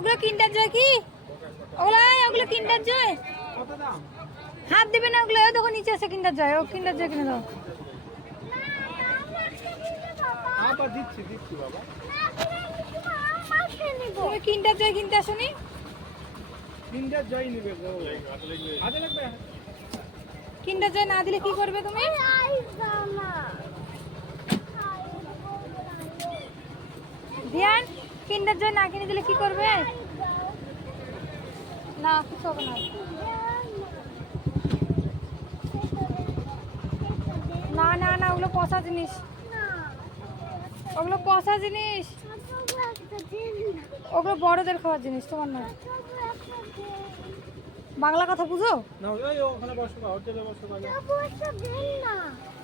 ওগুলো কিন্ডার জয় কি? ওগুলো কিন্ডার জয়। হাত দিবে না ওগুলো। দেখো নিচে আছে কিন্ডার জয়। ও কিন্ডার জয় কিনে দাও। তুমি কিন্ডার জয় কিনতে আসনি? কিন্ডার জয় নিবে। কিন্ডার জয় না দিলে কি করবে তুমি? ধ্যান, কিন্ডার জয় না কিনে দিলে কি করবে? না কিছু হবে না। না না না, ওগুলো পচা জিনিস। ওগুলো পচা জিনিস। ওগুলো বড়দের খাওয়ার জিনিস, তোমার না। বাংলা কথা বুঝো?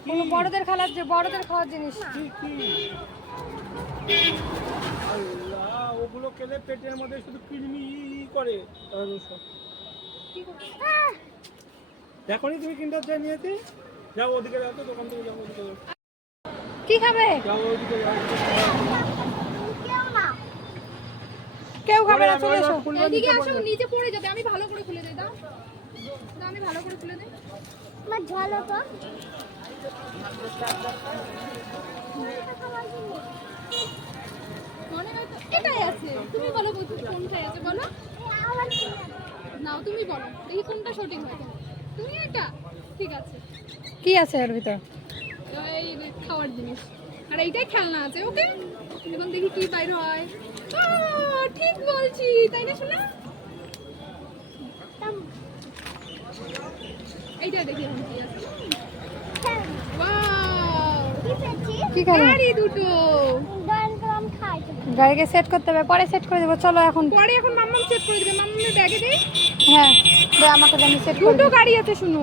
ওগুলো বড়দের খাওয়ার জিনিস। ওগুলো খেলে পেটের মধ্যে শুধু কৃমি করে। দেখো নি তুমি কিন্ডার জয় নিয়েছি? যাও ওদিকে যাও তো, দোকান থেকে যাও ওদিকে। কি খাবে? যাও ওদিকে যাও। কেউ খাবে না, চলে এসো। এদিকে আসো, নিচে পড়ে যাবে। আমি ভালো করে খুলে দেই। দাও, আমি ভালো করে খুলে দেই। মা ঝালো তো মনে হয় তো এটাই আছে। তুমি বলো কোনটাই আছে, বলো। নাও তুমি বলো, দেখি কোনটা সঠিক হয়। তুমি এটা ঠিক আছে। কি আছে এর ভিতর? এই খাওয়ার জিনিস, আর এইটাই খেলনা আছে। ওকে, এখন দেখি কি বাইরে হয়। ঠিক বলছি, তাই না শোনা? এইটা দেখি এখন কি আছে। ওয়াও, কি খাবে? গাড়ি দুটো। গাড়িকে সেট করতে হবে, পরে সেট করে দেবো। চলো এখন। পরে এখন মাম্মাম সেট করে দিবে। মাম্মামের ব্যাগে দেই। হ্যাঁ, আমাকে জানি সেট করে দুটো গাড়ি আছে শুনো।